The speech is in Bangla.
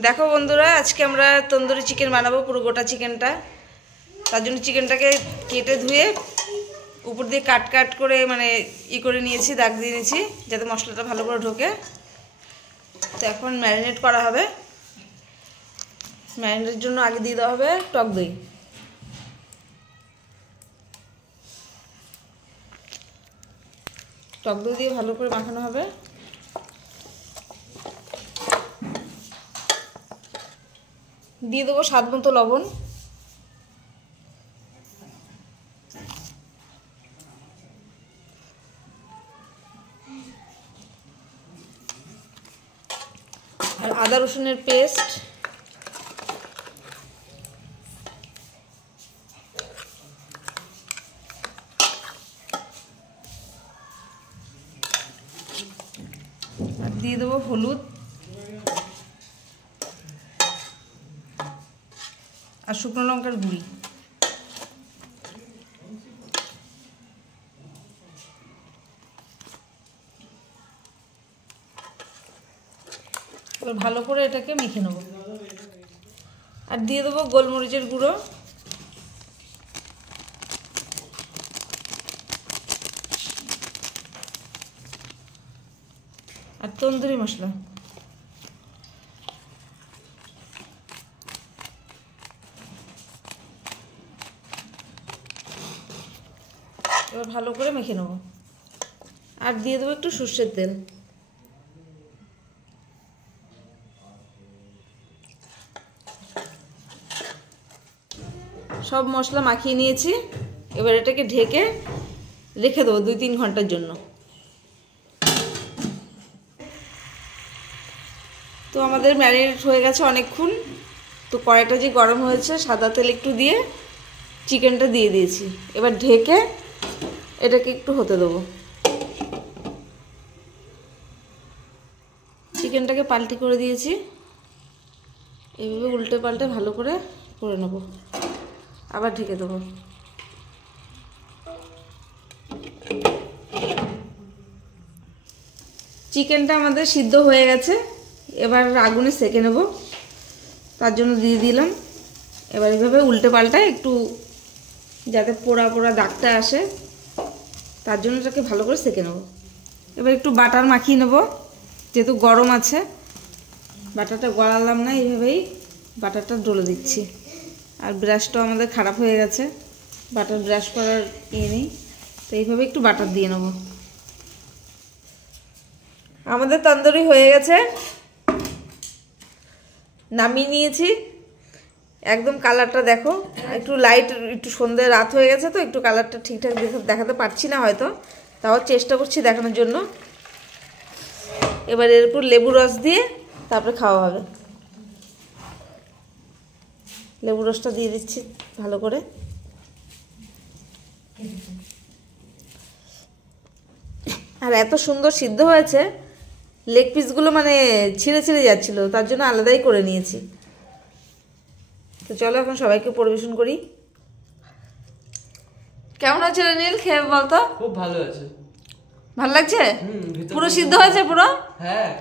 দেখো বন্ধুরা, আজকে আমরা তন্দুরি চিকেন বানাবো, পুরো গোটা চিকেনটা। তার জন্য চিকেনটাকে কেটে ধুয়ে উপর দিয়ে কাট কাট করে মানে করে নিয়েছি, দাগ দিয়ে নিয়েছি যাতে মশলাটা ভালো করে ঢোকে। তো এখন ম্যারিনেট করা হবে। ম্যারিনেটের জন্য আগে দিয়ে দেওয়া হবে টক দই। টক দই দিয়ে ভালো করে মাখানো হবে। দিয়ে দেবো স্বাদ মতো লবণ, আর আদা রসুনের পেস্ট, আর দিয়ে দেবো হলুদ আর শুকনো লঙ্কার গুঁড়ি। এবার ভালো করে এটাকে মেখে নেব। আর দিয়ে দেবো গোলমরিচের গুঁড়ো, আর তন্দুরি মশলা। এবার ভালো করে মেখে নেব। আর দিয়ে দেবো একটু সর্ষের তেল। সব মশলা মাখিয়ে নিয়েছি। এবার এটাকে ঢেকে রেখে দেবো 2-3 ঘন্টার জন্য। তো আমাদের ম্যারিনেট হয়ে গেছে অনেকক্ষণ। তো কড়াইটা যে গরম হয়েছে, সাদা তেল একটু দিয়ে চিকেনটা দিয়ে দিয়েছি। এবার ঢেকে এটাকে একটু হতে দেবো। চিকেনটাকে পাল্টি করে দিয়েছি। এইভাবে উল্টে পাল্টে ভালো করে নেব। আবার ঢেকে দেবো। চিকেনটা আমাদের সিদ্ধ হয়ে গেছে। এবার আগুনে সেঁকে নেব, তার জন্য দিয়ে দিলাম। এবার এইভাবে উল্টে পাল্টায় একটু যাতে পোড়া পোড়া দাগটা আসে, তার জন্য এটাকে ভালো করে সেঁকে নেব। এবার একটু বাটার মাখিয়ে নেব, যেহেতু গরম আছে। বাটারটা গড়ালাম না, এইভাবেই বাটারটা ডলে দিচ্ছি। আর ব্রাশটাও আমাদের খারাপ হয়ে গেছে, বাটার ব্রাশ করার নেই, তো এইভাবে একটু বাটার দিয়ে নেব। আমাদের তন্দুরি হয়ে গেছে, নামিয়ে নিয়েছি। একদম কালারটা দেখো, একটু লাইট, একটু সন্ধ্যে রাত হয়ে গেছে তো একটু কালারটা ঠিকঠাক দেখাতে পারছি না হয়তো, তাও চেষ্টা করছি দেখানোর জন্য। এবার এর উপর লেবু রস দিয়ে তারপরে খাওয়া হবে। লেবু রসটা দিয়ে দিচ্ছি ভালো করে। আর এত সুন্দর সিদ্ধ হয়েছে, লেগ পিসগুলো মানে ছিঁড়ে ছিঁড়ে যাচ্ছিল, তার জন্য আলাদাই করে নিয়েছি। তো চলো এখন সবাইকে পরিবেশন করি। কেমন আছে রে নীল, খেয়ে বলতো? খুব ভালো আছে। ভালো লাগছে? পুরো সিদ্ধ হয়েছে পুরো? হ্যাঁ।